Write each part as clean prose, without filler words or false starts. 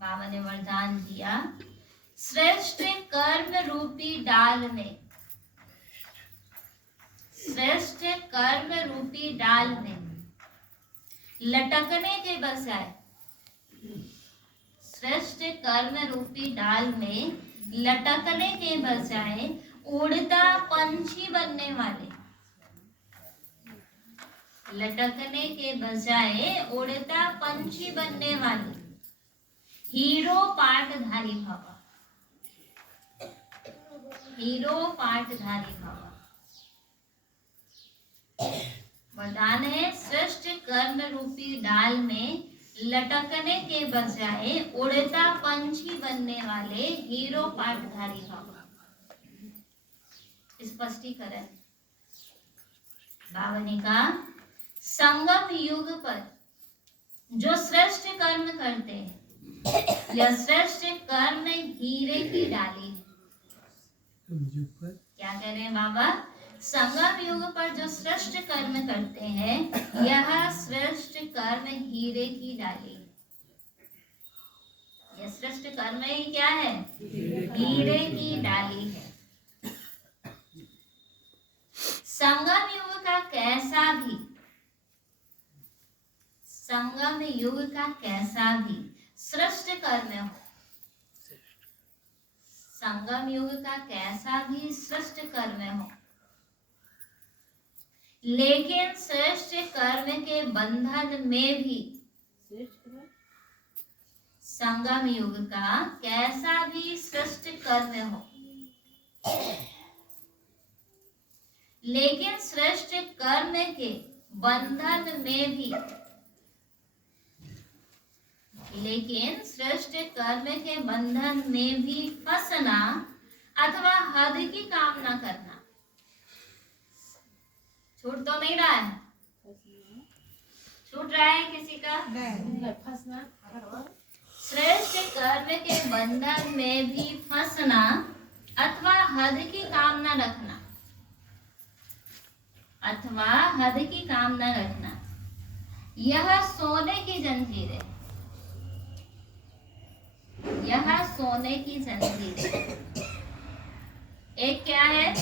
बाबा ने वरदान दिया, श्रेष्ठ कर्म रूपी डाल में, श्रेष्ठ कर्म रूपी डाल में लटकने के बजाय, श्रेष्ठ कर्म रूपी डाल में लटकने के बजाय उड़ता पंछी बनने वाले, लटकने के बजाय उड़ता पंछी बनने वाले हीरो पाठधारी भव, हीरो पाठधारी भव। वरदान है, श्रेष्ठ कर्म रूपी डाल में लटकने के बजाय उड़ता पंछी बनने वाले हीरो पाठधारी भव। स्पष्टीकरण, बाबा ने कहा, संगम युग पर जो श्रेष्ठ कर्म करते हैं, यह श्रेष्ठ कर्म हीरे की डाली है। क्या कह रहे हैं बाबा? संगम युग पर जो श्रेष्ठ कर्म करते हैं, यह श्रेष्ठ कर्म हीरे की डाली है। यह श्रेष्ठ कर्म ही क्या है? हीरे की डाली है। संगम युग का कैसा भी, संगम युग का कैसा भी श्रेष्ठ कर्म हो, संगम युग का कैसा भी श्रेष्ठ कर्म हो, लेकिन श्रेष्ठ कर्म के बंधन में भी, संगम युग का कैसा भी श्रेष्ठ कर्म हो, लेकिन श्रेष्ठ कर्म के बंधन में भी, लेकिन श्रेष्ठ कर्म के बंधन में भी फंसना अथवा हद की कामना करना। छूट तो नहीं रहा है? छूट रहा है किसी का? फंसना, श्रेष्ठ कर्म के बंधन में भी फंसना अथवा हद की कामना रखना, अथवा हद की कामना रखना, यह सोने की जंजीर है, यह सोने की जंजीर है। एक क्या है?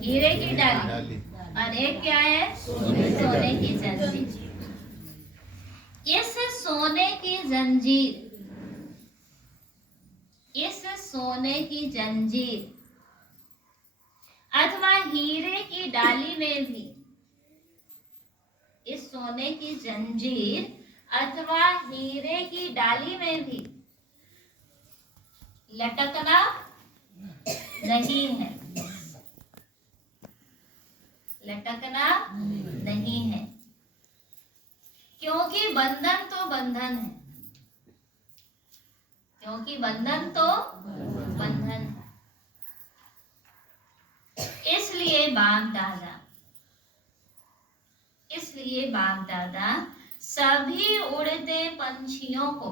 हीरे की डाली, और एक क्या है? सोने की जंजीर। इस सोने की जंजीर, इस सोने की जंजीर अथवा हीरे की डाली में भी, इस सोने की जंजीर अथवा हीरे की डाली में भी लटकना नहीं है, लटकना नहीं है, क्योंकि बंधन तो बंधन है, क्योंकि बंधन तो बंधन है। इसलिए बाप दादा, इसलिए बाप दादा सभी उड़ते पंछियों को,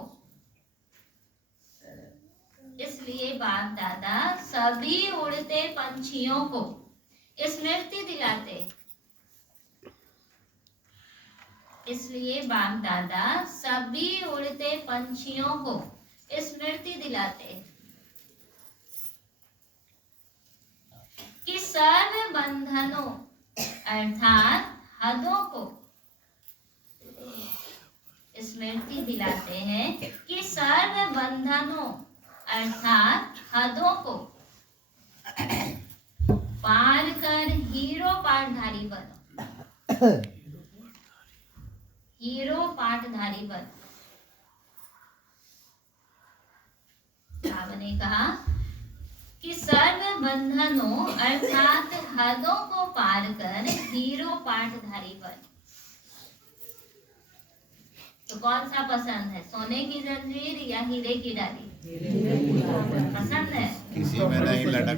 इसलिए बाप दादा सभी उड़ते पंछियों को स्मृति दिलाते, इसलिए बाप दादा सभी उड़ते पंछियों को स्मृति दिलाते कि सर्व बंधनों अर्थात हदों को, स्मृति दिलाते हैं कि सर्व बंधनों अर्थात हदों को पार कर हीरो पाठधारी बनो, हीरो पाठधारी बनो। बाबा ने कहा कि सर्व बंधनों अर्थात हदों को पार कर हीरो पाठधारी बनो। तो कौन सा पसंद है, सोने की जंजीर या हीरे की डाली? पसंद है? किसी में नहीं लटक